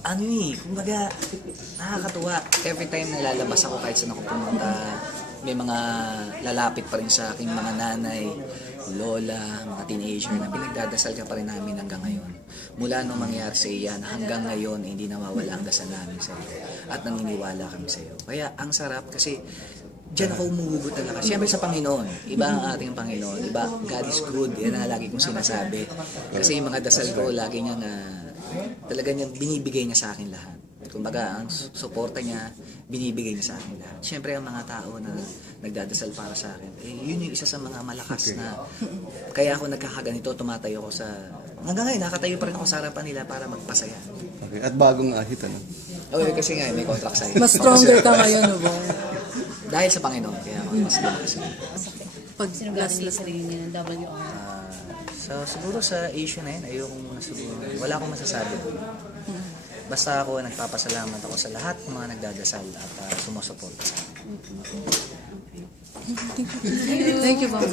ano kumbaga, nakakatuwa. Every time na lalabas ako kahit saan ako pumunta, may mga lalapit pa rin sa aking mga nanay, lola, mga teenager na pinagdadasal ka pa rin namin hanggang ngayon. Mula nung mangyari sa iyan, hanggang ngayon, hindi nawawala ang dasal namin sa iyo. At naniniwala kami sa iyo. Kaya ang sarap kasi diyan ako umuhugot talaga. Siyempre sa Panginoon. Iba ang ating Panginoon. Iba, God is good. Yan ang lagi kong sinasabi. Kasi yung mga dasal ko, lagi niya na talaga niya binibigay niya sa akin lahat. Kumbaga, ang suporta niya, binibigay niya sa akin lahat. Siyempre, ang mga tao na nagdadasal para sa akin, yun yung isa sa mga malakas na, kaya ako nagkakaganito, tumatayo ako sa, hanggang ngayon, nakatayo pa rin ako sa harapan nila para magpasaya. Okay. At bagong ahit, ano? Okay, kasi nga, may contract sa'yo. Mas stronger ka ngayon, no? Dahil sa Panginoon, kaya ako mas malakas. Pag Sino galing yung sarili niya ng WR? So, siguro sa issue na yun, ayoko muna siguro. Wala akong masasabi. Basta ako, nagpapasalamat ako sa lahat ng mga nagdadasal at sumusuporta sa akin. Thank you, Boss.